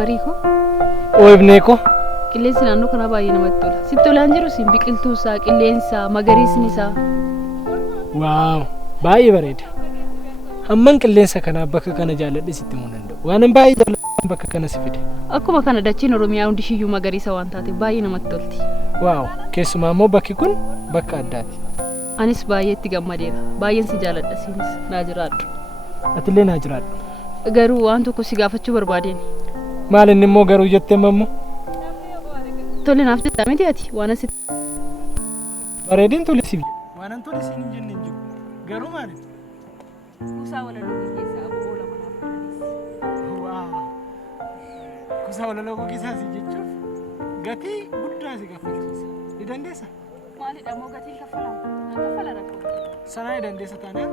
Mariko. Ibneeko. Qilleensi naannoo kana baay'ee namatti tola. Sitti tolaan jiru siin biqiltuu isaa, qilleensa, magariisni isaa. Waaw, baay'ee bareeda. Hamman qilleensa kana bakka kana jaalladhe sitti himuu danda'u. Waan baay'ee jaalladhe bakka kana si fide. Akkuma kana dacheen Oromiyaa hundi shiyyuu magariisa waan taateef baay'ee namatti tolti. Waaw, keessumaa immoo bakki kun bakka addaati. Anis baay'ee itti gammadeera. Baay'een si jaalladha siinis naa jiraadhu. Atillee naa jiraadhu. Garuu waan tokko si gaafachuu barbaadeen. Maal inni immoo garuu jettee mammoo? Tole naaf jettaa miti ati waan asitti. Bareedin tole siif. Waan an tole siin hin jenne hin jiru. Garuu maaliif? Kuusaa walaloo keessaa aboo lama naaf godhanis. Waaw. Kuusaa walaloo keessaa si jechuuf gatii guddaa si kaffalchiisa. Ni dandeessa? Maalidha moo gatiin kaffalamu? Kaffala rakko. Sanaa ni dandeessa taanaan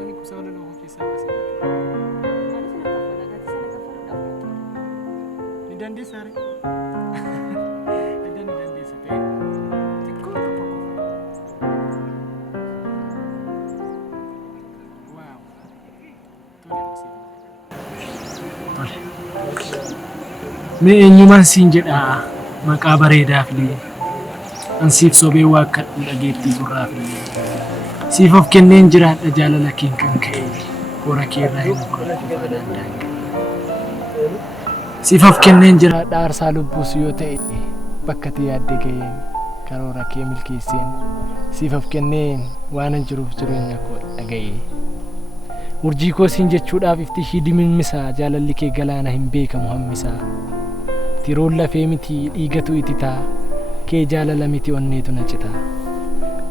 ani kuusaa walaloo keessaa baasee jechuudha. Maalis na kaffala gatii sana kaffaluudhaaf. Ni dandeessa ree? Ni dandeessa ta'e. Xiqqoo tokko qofa. Waaw. Tole. Mee eenyumaan siin jedhaa maqaa bareedaaf lee ansiif sobee waakkadhu dhageettii gurraaf lee siif of kenneen jiraadha jaalala keen kan ka'e koora keerraa hin fudhadhu faadhaan daangaa siif of kenneen jiraadha aarsaa lubbuus yoo ta'e bakka ati yaadde ga'een karoora kee milkeesseen siif of kenneen waanan jiruuf jireenya koo dhaga'ee urjii koo siin jechuudhaaf ifti ishii dimimmisaa jaalalli kee galaana hin beekamu hammisaa tiroon lafee miti dhiigatu ititaa kee jaalala miti onneetu na citaa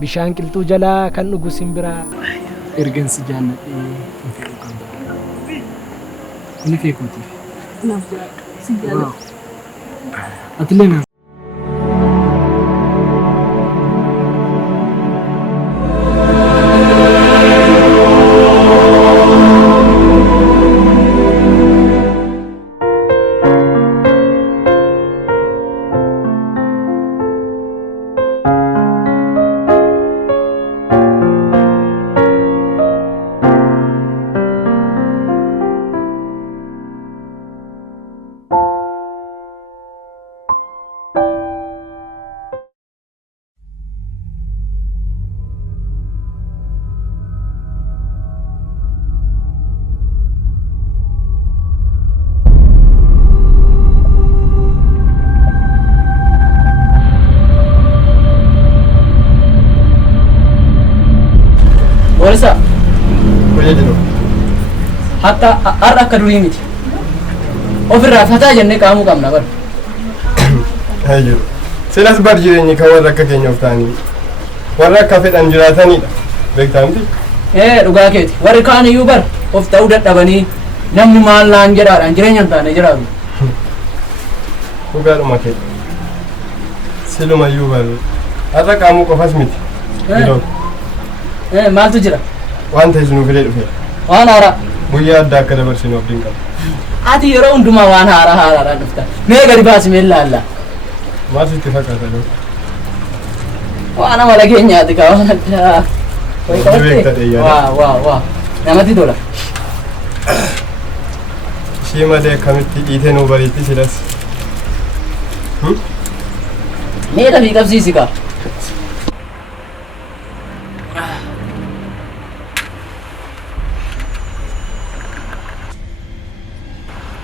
bishaan qilxuu jalaa kan dhugu simbiraa ergansi jaalladhee hin fedhu kan biraa kuni feekuutiif. Naaf jiraadhu si jaalladha. Atillee naaf. Warisa. Hatta har'a akka durii miti. Ofirraa fataa jennee qaamuu qabna bar. Hayyo. Silas bar jireenyi kan warra akka keenya of ta'anii warra akka fedhan jiraatanidha. Beektaa miti? Dhugaa keeti. Warri kaan iyyuu bar of ta'uu dadhabanii namni maal naan jedhaadhaan jireenya hin taane jiraatu. Dhugaadhuma kee. Silumayyuu baru. Har'a qaamuu qofas miti. Maaltu jira? Waan ta'es nu fidee dhufe. Waan haaraa. Guyyaa adda akka dabarsinu abdiin qaba. Ati yeroo hundumaa waan haaraadhaan dhufta. Mee gadi baasimee ilaalla. Maal sitti fakkaata dha? Waan amala keenyaati kaa waan addaa. Waa. Namatti tola. Ishee malee akkamitti dhiitee nu bareetti silas? Mee dafii qabsiisi kaa.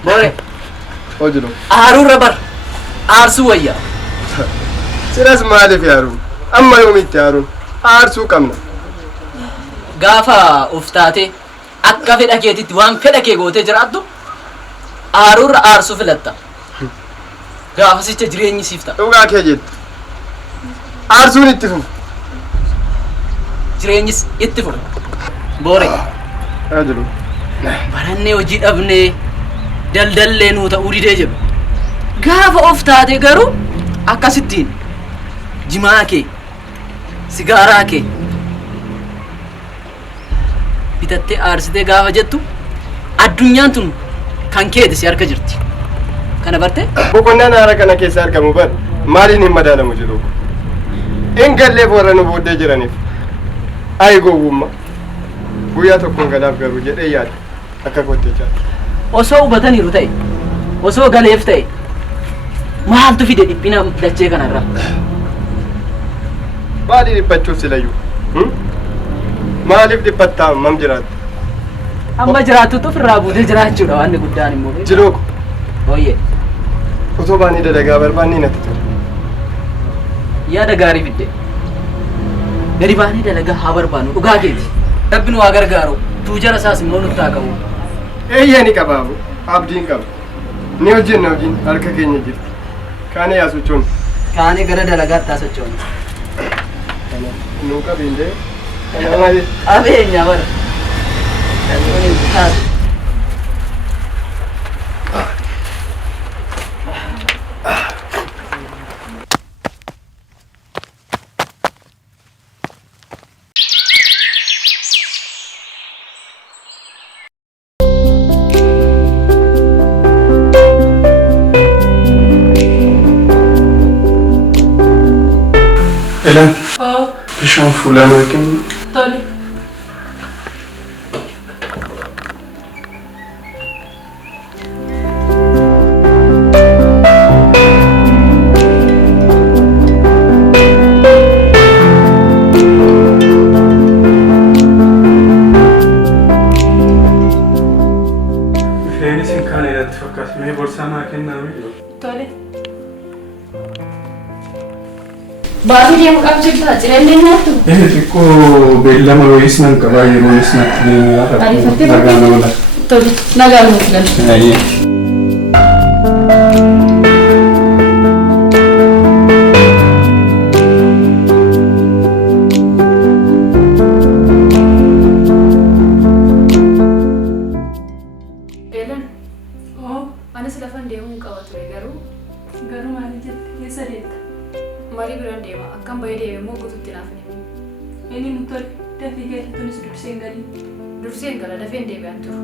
Bore. Ojiru. Aaruu rabar. Aarsuu wayya. Silas maaliif yaaruun? Amma yoomitti yaaruun? Aarsuu qabna. Gaafa uftaate akka fedha keetitti waan fedha kee gootee jiraattu aaruurra aarsuu filatta. Gaafa sicha jireenyi siif ta'a. Dhugaa kee jettu. Aarsuun itti fufu. Jireenyis itti fufu. Bore. Ojiru. Barannee hojii dhabnee daldallee nuu ta'uu didee jedhu. Gaafa of taate garuu akkasittiin jimaa kee sigaaraa kee bitattee aarsitee gaafa jettu addunyaan tun kan keeti si harka jirti. Kana bartee? Boqonnaan haara kana keessa argamu bar maaliin hin madaalamu jiru? In galleef warra nu booddee jiraniif. Ayi gowwummaa. Guyyaa tokkoon galaaf garuu jedhee yaada akka qottechaati. Osoo hubataniiru ta'e osoo galeef ta'e maaltu fide dhiphina dachee kanarra? Maaliif dhiphachuuf silayyuu? Maaliif dhiphattaa mam jiraatu? Amma jiraatutu ofirraa buutee jiraachuudha waan guddaan immoo. Jilooko. Ooyyee. Osoo baanii dalagaa barbaanni natti ture. Yaada gaarii fidde. Gadi baanii dalagaa haa barbaannu dhugaa keeti. Rabbi nu haa gargaaru. Tuujara isaas immoo nutti haa qabu. Eeyyee ni qabaabu. Abdiin qaba. Ni hojjenna hojiin harka keenya jirti. Kaanee yaa sochoonu. Kaanee gara dalagaatti haa sochoonu. Nuu qabiindee. Kana malee. Qabeenya bara. Elan. Bishaan fuulaan argamu. Tole. Isheen isin kaan irratti fakkaatu mee borsaa naa kennaa miti? Tole. Baasii deemuudhaaf jirta cireenni nyaattu? Xiqqoo beellama wayiis nan qabaa yeroo is natti deemuudhaaf. Ariifattee nagaan oola. Tole. Nagaan nuti galu. Elan. Anis lafan deemuun qaba ture garuu. Garuu maali jette keessa deemta? Marii biraan deema. Akkam bahee deeme immoo guututti naaf hin himu. Inni nu tole dafii galii tunis dursee hin galii. Durseen gala dafeen deebi'an turu.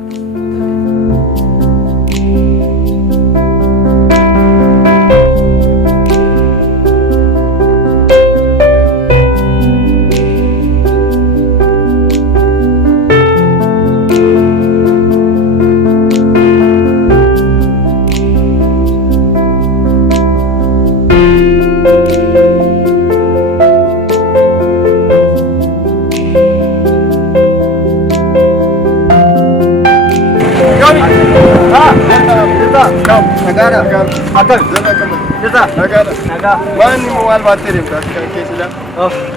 Nagara. Akal. Jeta. Nagara. Maanni moo maal baattee deemta kan keessidha?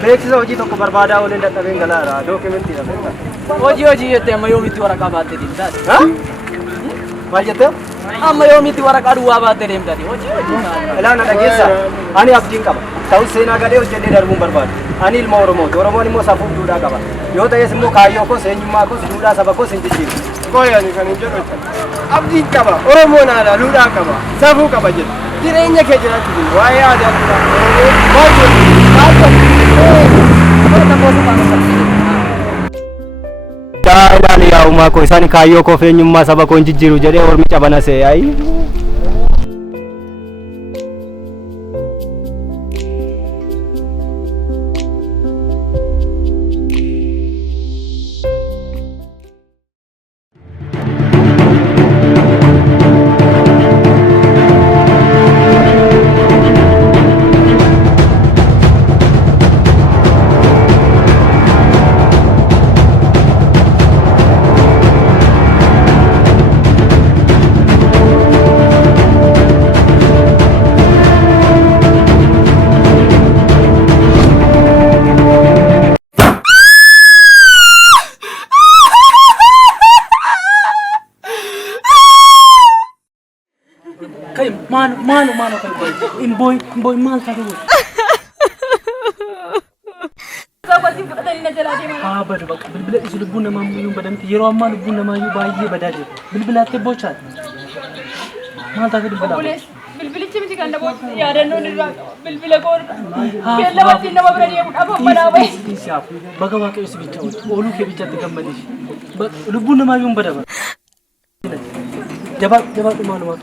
Beeksisa hojii tokko barbaadaa oolan dadhabeen galaara. Dookimentii dha. Hojii jettee amma yoomitti waraqaa baattee deemtaati? Maal jettee? Amma yoomitti waraqaa duwwaa baattee deemtaati? Hojii. Ilaana dhageessa. Ani abdiin qaba. Ta'us seenaa galee hojjedhee darbuun barbaadu. Ani ilma Oromooti. Oromoon immoo safuu duudhaa qaba. Yoo ta'es immoo kaayyoo koos eenyummaa koos duudhaa saba koos hin jijjiiru. Qoyani kan hin jedhu. Abdiin qaba. Oromoon aadaa duudhaa qaba. Safuu qaba jedhu. Jireenya kee jiraachuuf waa'ee aadaa Ilaali yaa uumaa koo isaan kaayyoo koo eenyummaa saba koo hin jijjiiru jedhee ormi cabana see'aayi. Mano kan boy mal tadi. Sabatiin fudhatanii na jalaa deeman. Badu bakka bilbila isu lubbuun namaa muyyuun badamti yeroo ammaa lubbuun namaa iyyuu baay'ee badaa jira. Bilbilaatti bochaati. Maal taate bilbilaa? Bilbilichi miti kan dhabu yaadannoon irraa bilbila koorra. Beellamatti nama bira deemuudhaaf amma dhaabee. Baga waaqayyo si bicha ooluu kee bichaatti gammadee. Lubbuun namaa iyyuu badama. Jabaa dhumaa.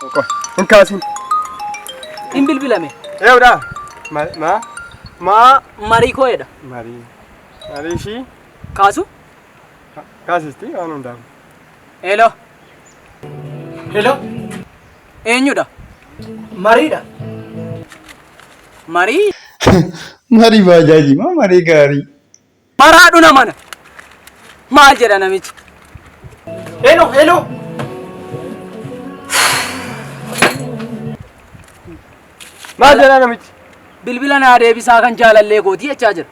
Qoy. Hin kaasin. Hin bilbilame. Eewda. Marii koo jedha. Marii ishii. Kaasu? Kaasisti waan hundaa'u. Hello. Hello. Eenyudha? Mariidha. Marii? Marii baajaaji maa marii gaarii. Maraadhuna mana. Maal jedha namichi? Hello. Maal jedha namichi? Bilbila naa deebisaa kan jaalallee gootii jechaa jira.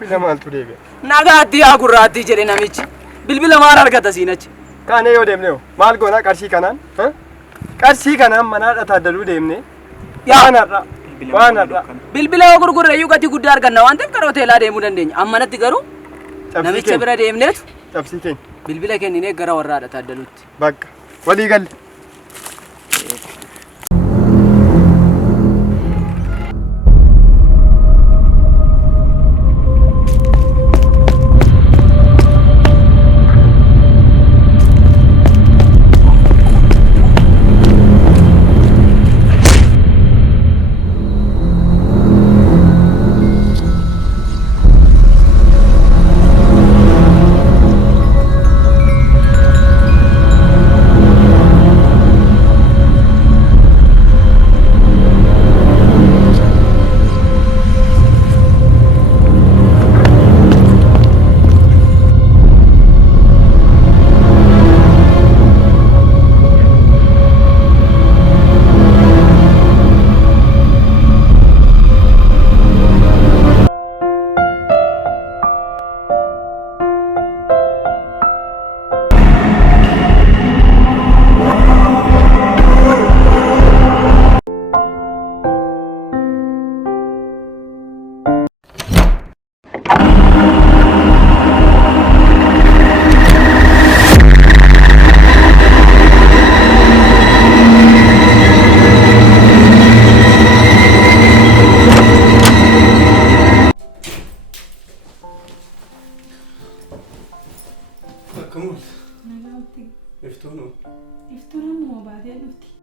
Bilbila maaltu deebi'a? Nagaatti yaa gurraattii jedhe namichi. Bilbila maal argata siinachi? Kaanee yoo deemne hoo maal goonaa qarshii kanaan? Qarshii kanaan manaadha taaddaluu deemne. Waan har'a. Bilbila yoo gurgurre iyyuu gatii guddaa arganna waan ta'eef gara hoteelaa deemuu dandeenya. Ammanatti garuu namicha bira deemneetu cabsii keenya. bilbila kenninee gara warraadha taaddaluutti. Bakka walii galle.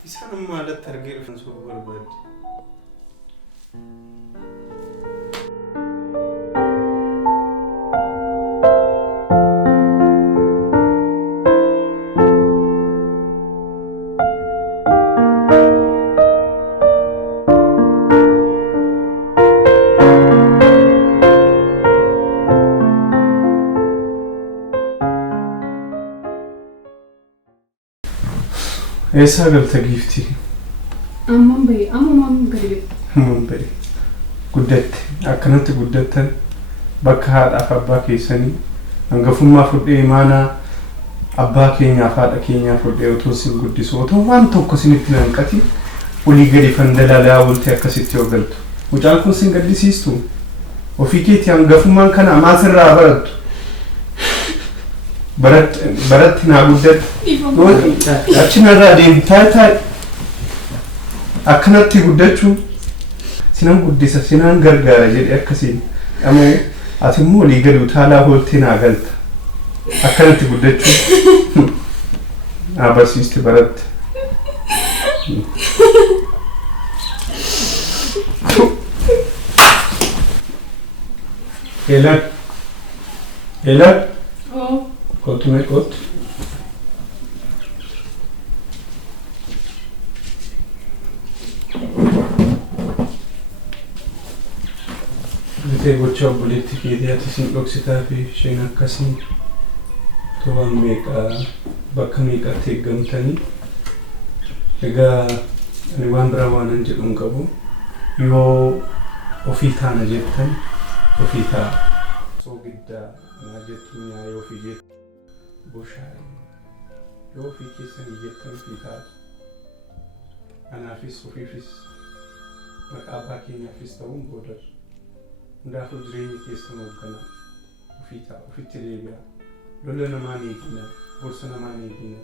Isaan maalatti argee dhufan soo barbaade. Eessa galta giiftii? Amman bahe amman gadi. Amman bahe guddatte akkanatti guddattan bakka haadhaaf abbaa keessanii hangafummaa fudhee imaanaa abbaa keenyaaf haadha keenyaaf fudhee otoo isin guddisu otoo waan tokko isinitti hanqati olii gadi fandalaalaa wanti akkasitti yoo galtu mucaan kun isin gaddisiistu ofii keetii hangafummaan kana maasirraa barattu. Baratti naa guddadhu achinarraa deemtaa akkanatti guddachuun sinan guddisa sinan gargaara jedhe akkasiin ammoo ati immoo olii gadi utaalaa hooltee naa galta akkanatti guddachuun naa barsiisti baratti. Elan Kottu mee kottu. Bitee gocha obboleetti keetii ati isin dhoksitaa fi isheen akkasii to'an meeqaa bakka meeqatti eeggamtanii. Egaa ani waan biraa waanan jedhuun qabu yoo ofii taana jettan ofii ta'a. Soogiddaa naa jettu nyaa yoo ofii jettu. Bushaayee yoo ofii keessanii jettan ofii taatu anaafis ofiifis maqaa abbaa keenyaafis ta'uun boodarra hundaafuu jireenya keessan hoogganaa ofii ta'a ofitti deebi'a lola namaan eegina gorsa namaan eegina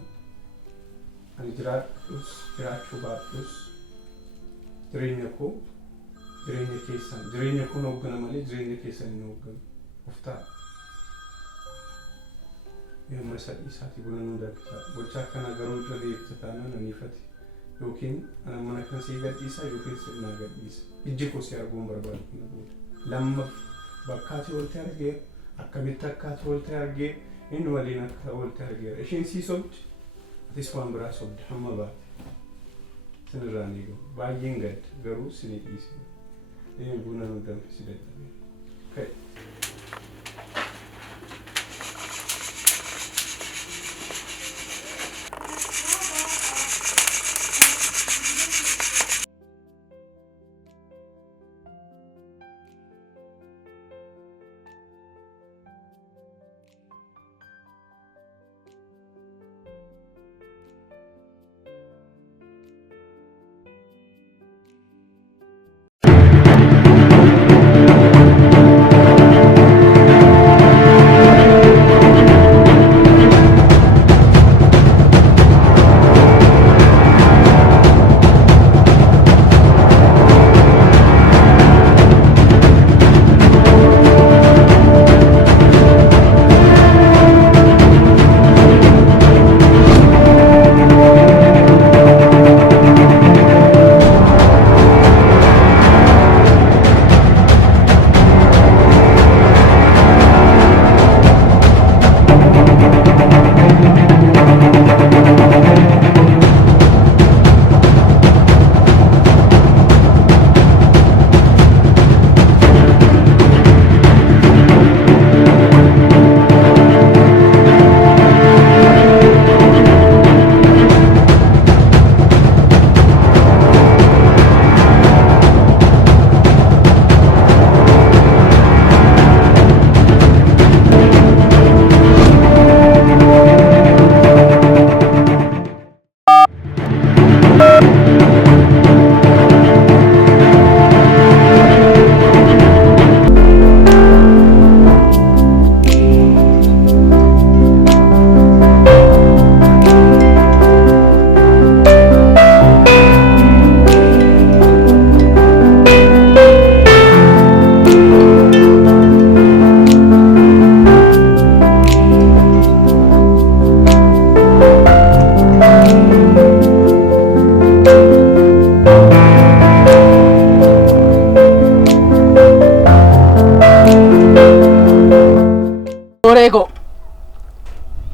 ani jiraadhus jiraachuu baadhus jireenya koo jireenya keessan jireenya koon hooggana malee jireenya keessan hin hoogganu of ta'a. Yoo masadii isaati bulanuu danda'a. Gochaa kana garuu irra deebite taanaan aniifate. yookiin mana kan si gadhiisa yookiin sirna gadhiisa. Ijji koo si arguun barbaadu. Lamma bakkaatti walitti argee akkamitti akkaatti walitti argee inni waliin akka walitti argeera. Isheen sii sobdi atis waan biraa sobdi hamma baate. Sinirraan eegamu baay'een gadda garuu sinii dhiise. Buna nu danfisi dadhabee. Okay.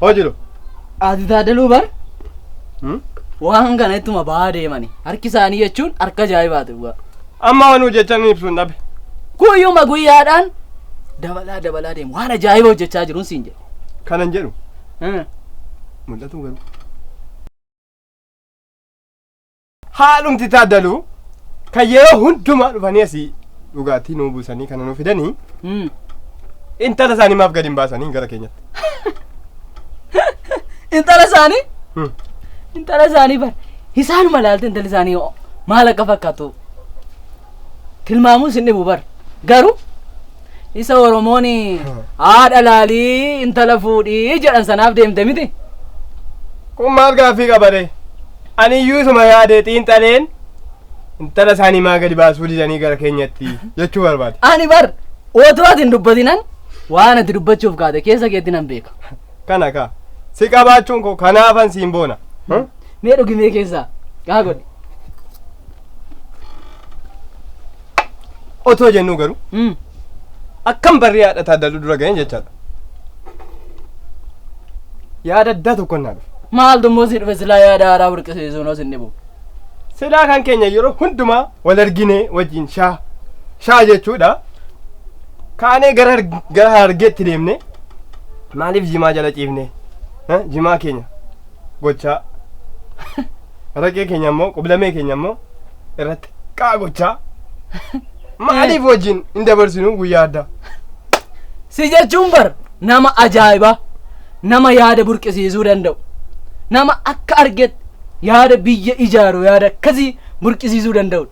Hojiru. Ati taadaluu bar? Waan kana ittuma bahaa deemani. Harki isaanii jechuun harka ajaa'ibaati bu'aa. Amma waan hojjechan ibsuun dhabe. Guyyuma guyyaadhaan dabalaa deemu. Waan ajaa'iba hojjechaa jiruun siin jedhu. Kanan jedhu. Mul'atu garuu. Haalumti taadaluu kan yeroo hundumaa dhufanii asii dhugaatii nuu buusanii kana nuu fidanii intala isaanii maaf gadi hin baasanii gara keenyatti. Intala isaanii bar isaanuma laalte intala isaanii maal akka fakkaatu tilmaamuu sin dhibu bar garuu isa Oromoon haadha laalii intala fuudhii jedhan sanaaf deemte miti. Kun maal gaaffii qabare ani iyyuu isuma yaadee xiinxaleen intala isaanii maa gadi baasuu didanii gara keenyatti jechuu barbaade. Ani bar otoo ati hin dubbatinan waan ati dubbachuuf kaate keessa keetti nan beeka. Kana kaa si qabaachuun koo kanaafan siin boona. Mee dhugimee keessaa gaa godhi. Otoo jennuu garuu akkam barri haadha taaddalu dura ga'een jechaadha. Yaada addaa tokko naa dhufe. Maal dummoo si dhufe silaa yaada haaraa burqisiisuun os hin dhibu. Silaa kan keenya yeroo hundumaa wal arginee wajjin shaa jechuudha. Kaanee gara hargeetti deemne maaliif jimaa jala ciifne jimaa keenya gochaa raqee keenya immoo qublamee keenya immoo irratti qaa gochaa maaliif wajjin hin dabarsinu guyyaa addaa. Si jechuun bar nama ajaa'iba nama yaada burqisiisuu danda'u nama akka argetti yaada biyya ijaaru yaada akkasii burqisiisuu danda'u.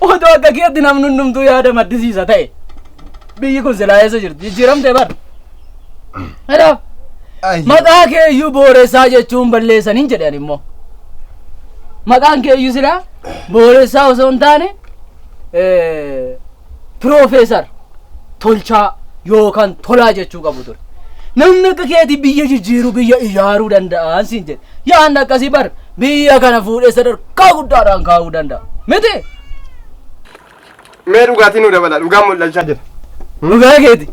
Otoo akka keetti namni hundumtuu yaada maddisiisa ta'e biyyi kun silaa eessa jirti jijjiiramtee bar. Kanaaf maqaa kee iyyuu booressaa jechuun balleessaniin jedhan immoo maqaan kee iyyuu silaa booressaa osoo hin taane Piroofeesar Tolchaa yookaan Tolaa jechuu qabu ture. Namni akka keetii biyya jijjiiruu biyya ijaaruu danda'an siin jedhe yaadni akkasii bar biyya kana fuudhee sadarkaa guddaadhaan kaa'uu danda'a. Miti? Mee dhugaatii nu dabala dhugaan mul'achaa jira. Dhugaa keeti.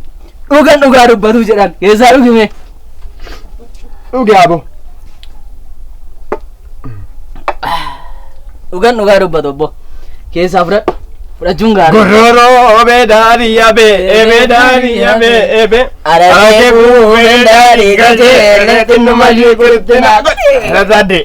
Dhugaa dubbatu jedhan keessaa dhugime. Dhugaa boo. Dhugaa dubbatu obbo. Keessaa fudhachuun gaarii. Gororoo beedaarii yaabee. Arake buufee daarii galchee xinnuma ishee guddina godhe. Rasadde.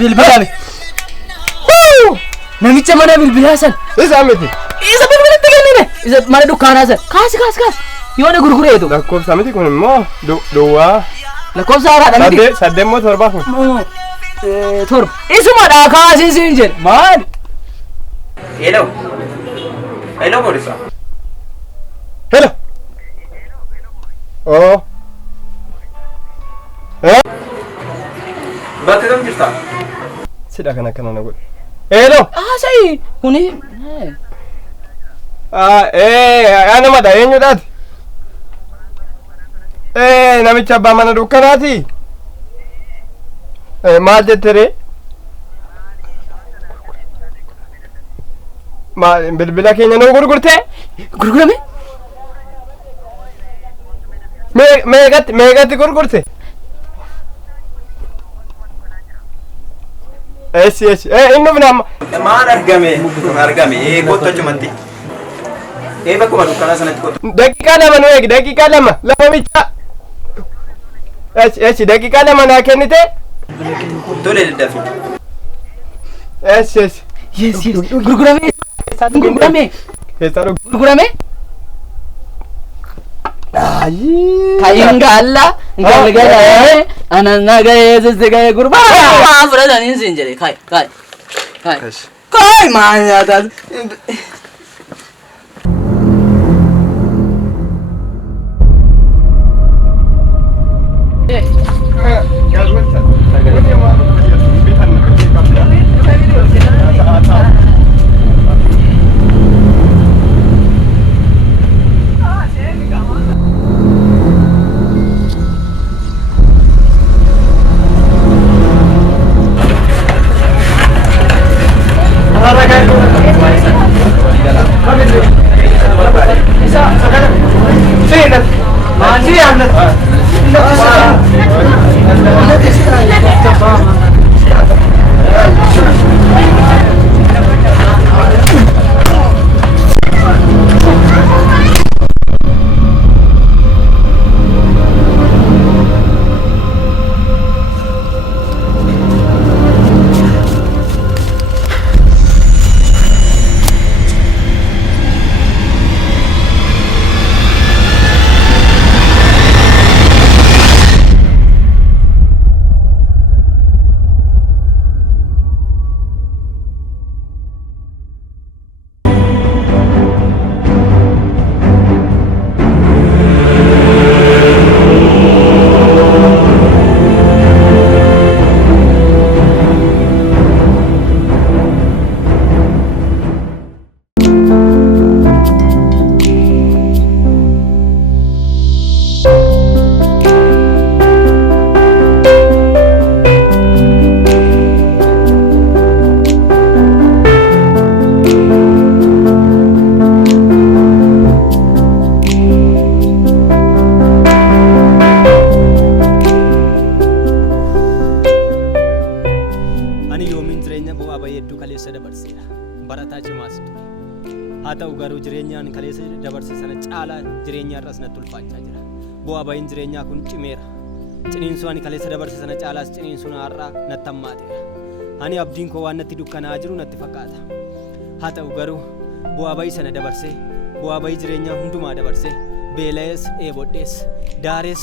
Bilbilame. Namicha mana bilbilaa san. Isa miti. Isa bilbilatti kennine. Isa mana dukkaanaa san. Kaasi. Yoo na gurgureetu. Lakkoofsa miti kun immoo duwwaa. Lakkoofsa haaraadha miti. Saddeemmoo torbaa kun. Torba. Isumadhaa kaasii siin jedhe. Maali? Hello Borisa. Hello. Oh. Bakka kam jirta? Sidha kana na godhe. Hello. Sai kuni. Namadha eenyudhaati? Namicha abbaa mana dukkanaati? Maal jettere? Bilbila keenya nuu gurgurte? Gurgurame? Meeqatti gurgurte? Yes. Inni nama. Maal argame? Kottu chumatti. Bakkuma dukkanaa sanatti kottu. Daqiiqaa lama nu eegi. Daqiiqaa lama micha. Daqiiqaa lama naa kennite? Tole daddafi. Yes. Gurgurame. Gurgurame? Kayingalla galgala anana gaye siste gurba fudhatanii siin jedhe kai maal nyaataa haa ta'u garuu jireenyaan kaleessa dabarse sana caalaa jireenyaa irras natti ulfaachaa jira. Bu'aa ba'iin jireenyaa kun cimeera. Ciniinsuun ani kaleessa dabarse sana caalaas ciniinsuun har'aa natti hammaateera. Ani abdiin koo waan natti dukkanaa jiru natti fakkaata. Haa ta'u garuu bu'aa ba'ii sana dabarsee bu'aa ba'ii jireenyaa hundumaa dabarsee beela'ees dheebodhees daarees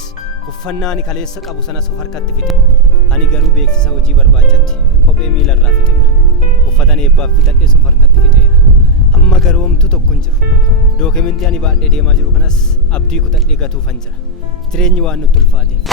uffannaa ani kaleessa qabu sanas of harkatti fixe. Ani garuu beeksisa hojii barbaachatti kophee miilarraa fixeera. Uffatan eebbaaf fixadhees of harkatti fixeera. Amma garuu homtuu tokko hin jiru. Dookimentii ani baadhee deemaa jiru kanas abdii kutadhee gatuufan jira. Jireenyi waan nutti ulfaateef.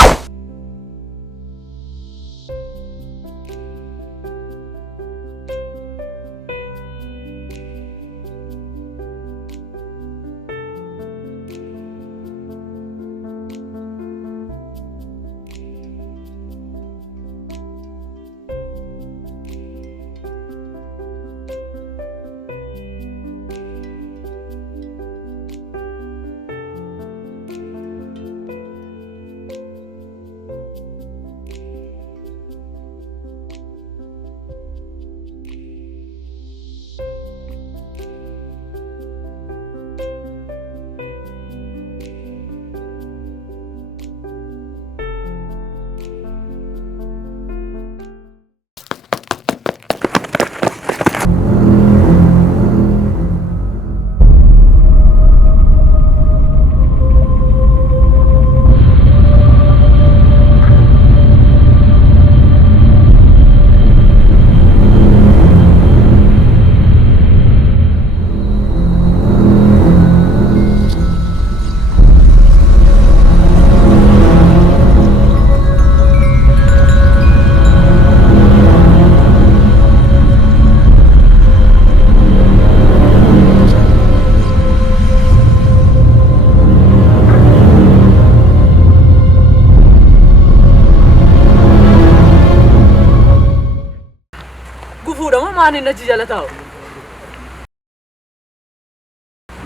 Mani na jala tahu.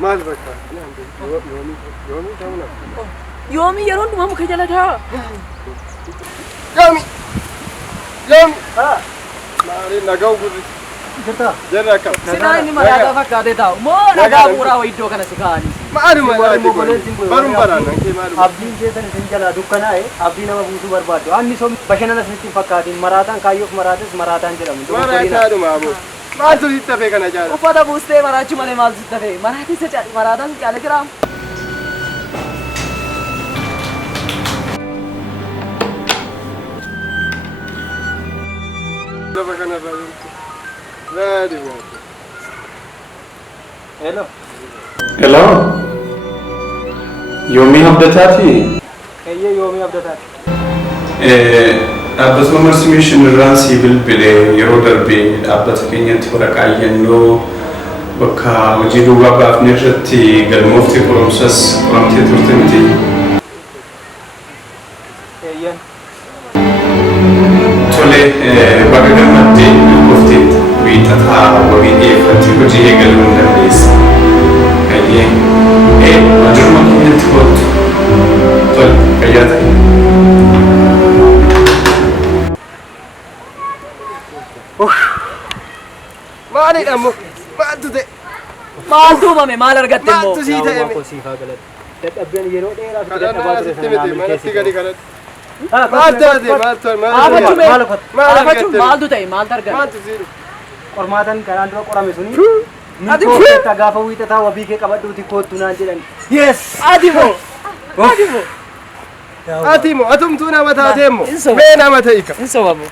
Mal bakka. Yomi tahu na. Yomi yeron duma muka jala tahu. Yomi. Ha. Mari nagau gudi. Jirta. Jarra kam. Sina ini maraga fakka de tahu. Mo naga pura waido kana sikani. Mari barum barana ke malu. Abdiin jeetan isin jala dukkana abdii nama buusuu barbaadu. Anni som bashannana isinitti fakkaatiin maraataan kaayyoof maraataan jedhamu. Maraataa dhuma abu. Maaltu sitti hafe kana jaala? Uffata buustee maraachuu malee maaltu sitti hafe? Maraatii isa caali maraataan caale jiraam. Lafa kanarra jirtu. Raadi waati. Hello. Hello. Yoomii abdataati? Eeyyee yoomii abdataati. Dhaabbata marsimeeshin irraan siivil bile yeroo darbee dhaabbata keenyatti waraqaa iyyannoo bakka hojii duubaa baafne irratti galmooftee qoramtee turte miti. Eeyyeen. Tole bakka gammaddee qofteetti wiixataa wabii dhiyeeffatti hojii eegaluu hin dandeessa. Eeyyee. Waajjiruma keenyatti kootu. Tole fayyaa ta'e. Maalii dhammo? Maaltu ta'e? Maaltu uumame? Maal argatte immoo? Maaltu sii ta'e? Dadhabbiin yeroo dheeraa fi Kadhannaa dadhabaa ture asitti sana miti. Manatti gadi kadhadhu. Maal Maal taate? Maal taate? Aafachuun maaltu ta'e? Maaltu argate? Maaltu sii dhufe? qormaatan kanaan dura qorame suni milkoofetta gaafa wiixataa wabii kee qabadhuuti koottu naan jedhan. Yes! Adimo! Atimo, atumtuu nama taateemmo. Mee nama ta'ika. Hin sobamu.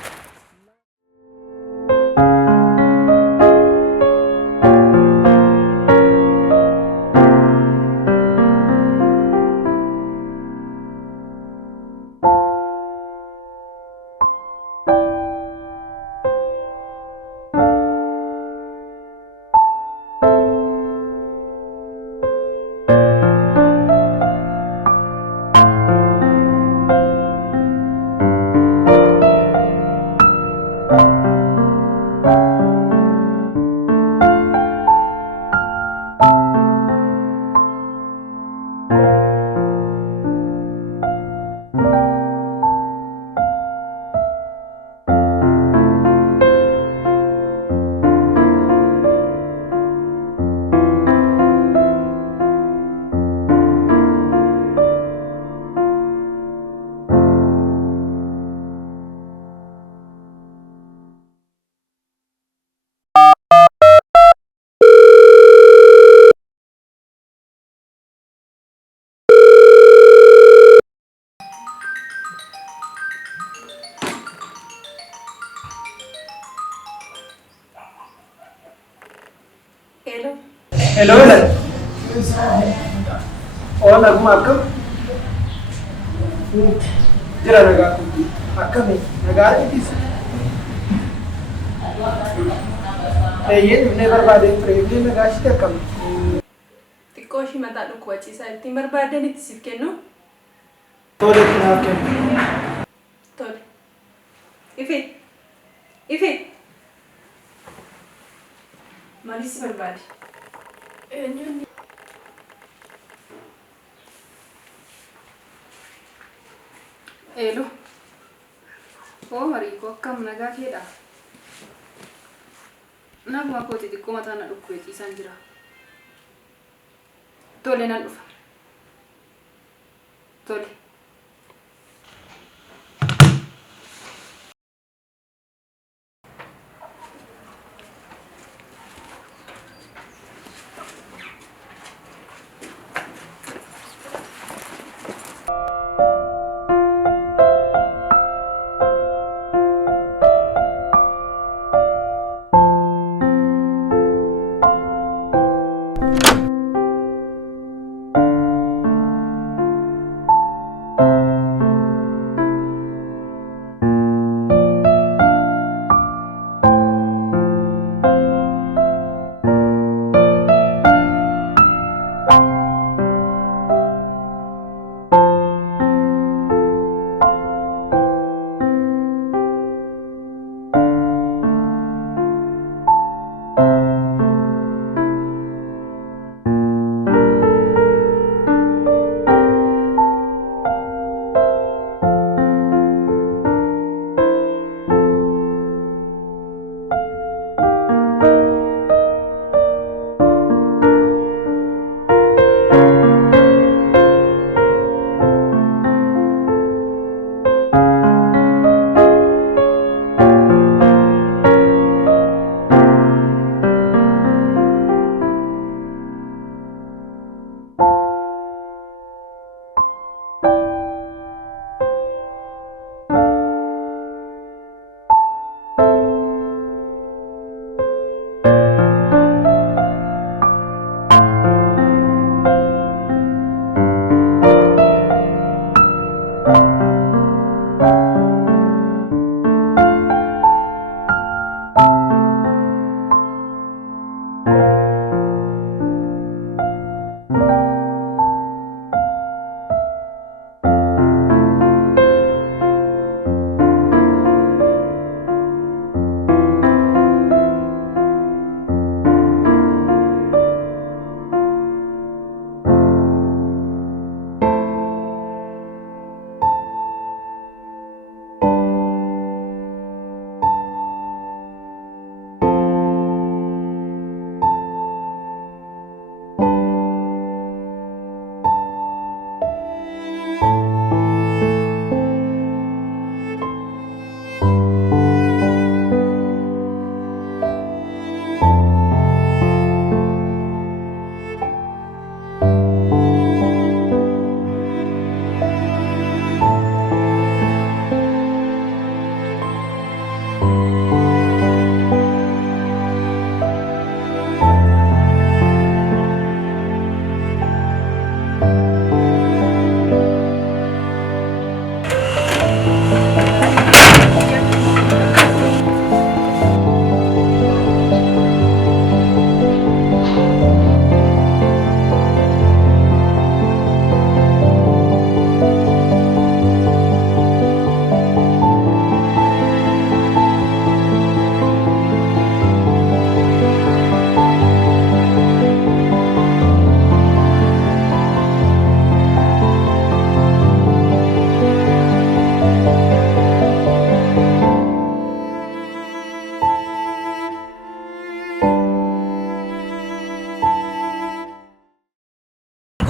Hello, hello. Oh, lagu makam. Jira naga. Makam ni. Naga ini sih. Ye never bade preview naga sih takam. Tikkoshi mata lu kuaci saya timbar badan itu sih keno. Tole kenapa ken? Tole. Ife. Malis berbadi. Elo. Oh, Mariko, kam naga keda. Nama aku tidak kau mata nak lupa itu sanjira. Tole nak lupa. Tole.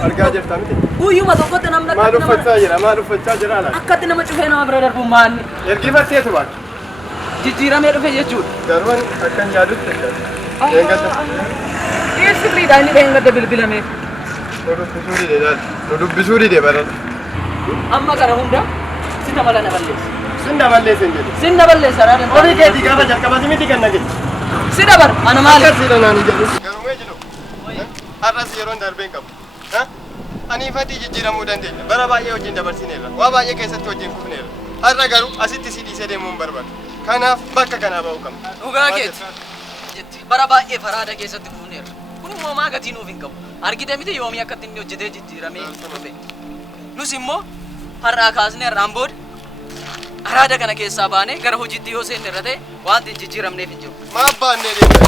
argaa jirta miti. Guyyuma tokkotti namni Maal uffachaa jira? Maal uffachaa jira laata? akkatti nama cufee nama bira darbu maanni Ergifatteetu baata. jijjiiramee dhufe jechuudha. Garuu akkan yaadutti eeggata. Sirriidhaan inni dheengadda bilbilamee. Nu dubbisuu dide baran. Amma kana hunda sinna mala na balleessa. Sinna balleessa hin jedhu. Sinna balleessa raadeen. Horii keetii gaafa jalqabaa miti kan nage. Si dabar ana maali? Akkasiidha naan jedhu. Garuu mee jedhu. har'as yeroon darbeen qabu. Ani fadii jijjiiramuu dandeenya. Bara baay'ee wajjin dabarsineerra. Waa baay'ee keessatti wajjin kufneerra. Har'a garuu asitti si dhiisee deemuu hin barbaadu. Kanaaf bakka kanaa ba'uu qabna. Dhugaa keeti. Bara baay'ee faraada keessatti kufneerra. Kun uumamaa gatii nuuf hin qabu. Argite miti yoomii akka inni hojjetee jijjiiramee dhufe. Nus immoo har'aa kaasnee har'aan booda araada kana keessaa baanee gara hojiitti yoo seenne irra ta'e wanti hin jijjiiramneef hin jiru. Maaf baannee deemna.